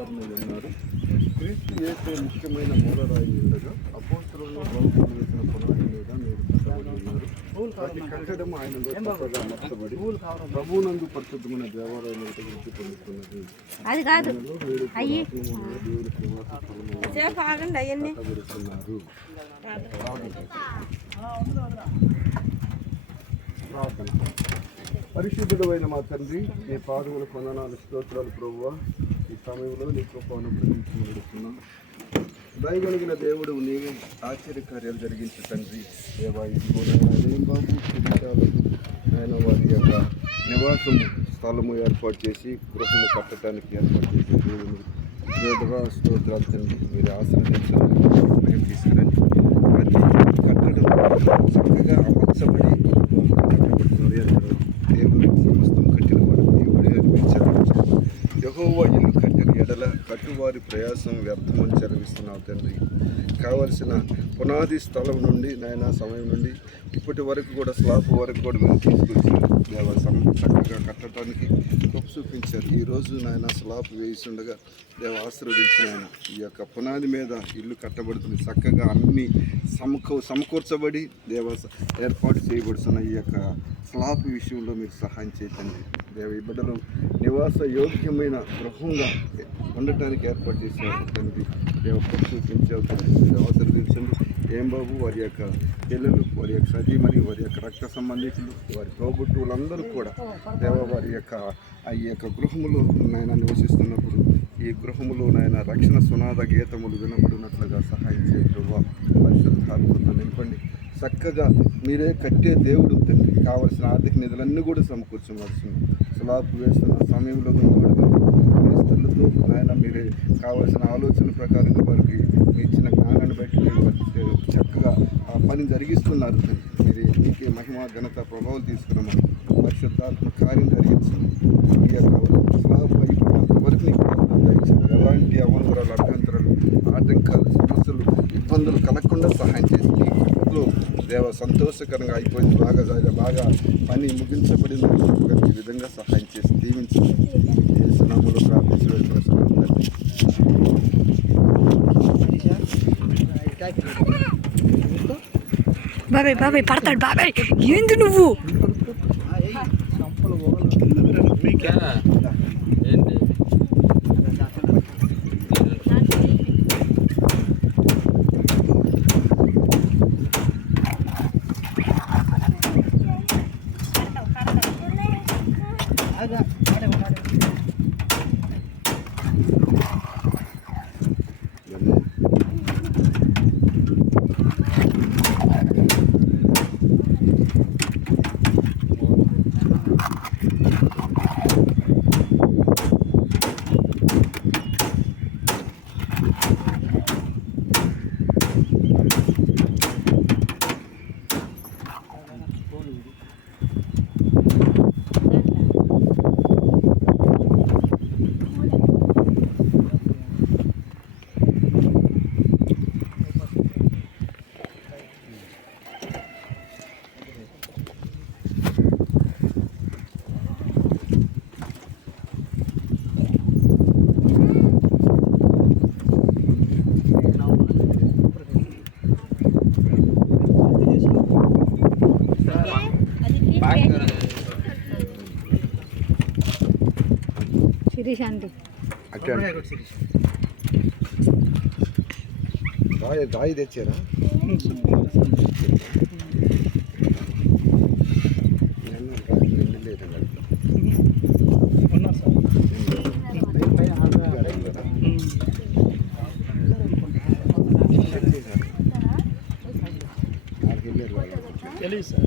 వారి మీద ఉన్నారు. క్రీస్తు యేసే ముఖ్యమైన మూలరాయి ఉండగా అపోస్తలులను ప్రవక్తలు వేసిన పునాది మీద మీరు కట్టబడి ఉన్నారు. వాటి కట్టడం ఆయనలో చక్కగా అమర్చబడి ప్రభువునందు పరిశుద్ధమైన దేవాలయం వృద్ధి పొందుతున్నది. కట్టబడుతున్నారు. పరిశుద్ధుడైన మా తండ్రి, నీ పాదముల వందనాలు, స్తోత్రాలు ప్రభువా. ఈ సమయంలో నీ కృపను నడుస్తున్నాం. దయగలిగిన దేవుడు నీవే ఆశ్చర్యకార్యాలు జరిగించే తండ్రి. దేవా, ఇదిగో బాబు ఆయన వారి యొక్క నివాసం స్థలము ఏర్పాటు చేసి గృహము కట్టడానికి ఏర్పాటు చేసే దేవుని దేవా స్తోత్రాలు తండ్రి. మీరు ఆశ్రయించాలని మేము తీసుకురండి. ప్రతి కట్టడం చక్కగా అమర్చబడి కట్టబడుతున్నారు. దేవుని సమస్తం కట్టిన వారు దేవుడే అనిపించారు. యెహోవా ఇల్లు కట్టిన ఎడల కట్టువారి ప్రయాసం వ్యర్థమని చదివిస్తున్నావు తండ్రి. కావలసిన పునాది స్థలం నుండి నాయన సమయం నుండి ఇప్పటి వరకు కూడా స్లాబ్ వరకు కూడా మేము తీసుకొచ్చి చక్కగా కట్టడానికి గొప్ప చూపించారు. ఈరోజు నాయన స్లాబ్ వేస్తుండగా దేవ ఆశీర్వదించిన ఆయన ఈ యొక్క పునాది మీద ఇల్లు కట్టబడుతుంది. చక్కగా అన్ని సమకూర్చబడి దేవ ఏర్పాటు చేయబడుతున్న ఈ యొక్క స్లాబ్ విషయంలో మీరు సహాయం చేయండి. దేవ ఈ బిడ్డలు నివాస యోగ్యమైన గృహంగా ఉండటానికి ఏర్పాటు చేసిన తండ్రి. దేవ చూపించావు తండ్రి. ఆశీర్వదించండి. ఏం బాబు వారి యొక్క పిల్లలు, వారి యొక్క సతీమణి, వారి యొక్క రక్త సంబంధికులు, వారి తోబుట్టువులందరూ కూడా దేవ వారి యొక్క ఈ యొక్క గృహములో నాయన నివసిస్తున్నప్పుడు ఈ గృహములో నాయన రక్షణ సునాద గీతములు వినబడినట్లుగా సహాయం చేయడం పరిశుద్ధాత్మతో నింపండి. చక్కగా మీరే కట్టే దేవుడు తండ్రి. కావలసిన ఆర్థిక నిధులన్నీ కూడా సమకూర్చవలసింది. స్లాబ్ వేస్తున్న సమయంలో క్రీస్తులతో నాయన మీరే కావలసిన ఆలోచన ప్రకారంగా వారికి మీ ఇచ్చిన జ్ఞానాన్ని బట్టి చక్కగా ఆ పని జరిగిస్తున్నారు తండ్రి. మీరు మీకే మహిమ ఘనత ప్రభావం తీసుకున్నామని పరిశుద్ధాత్మ కార్యం జరిగించండి. ఈ యొక్క స్లాబ్ వరకు ఎలాంటి అవంతరాలు, అభ్యంతరాలు, ఆటంకాలు, సమస్యలు, ఇబ్బందులు కలగకుండా సహాయం చేసి ఇంట్లో దేవ సంతోషకరంగా అయిపోయింది. బాగా పని ముగించబడింది. ఈ విధంగా సహాయం చేసి దీవించండి. యేసునామములో ప్రార్థించి వేడుకొనుచున్నాము తండ్రి. బాబాయ్ పడతాడు. బాబాయ్ ఏంది నువ్వు? రాయి తెచ్చారా? తెలియదు సార్.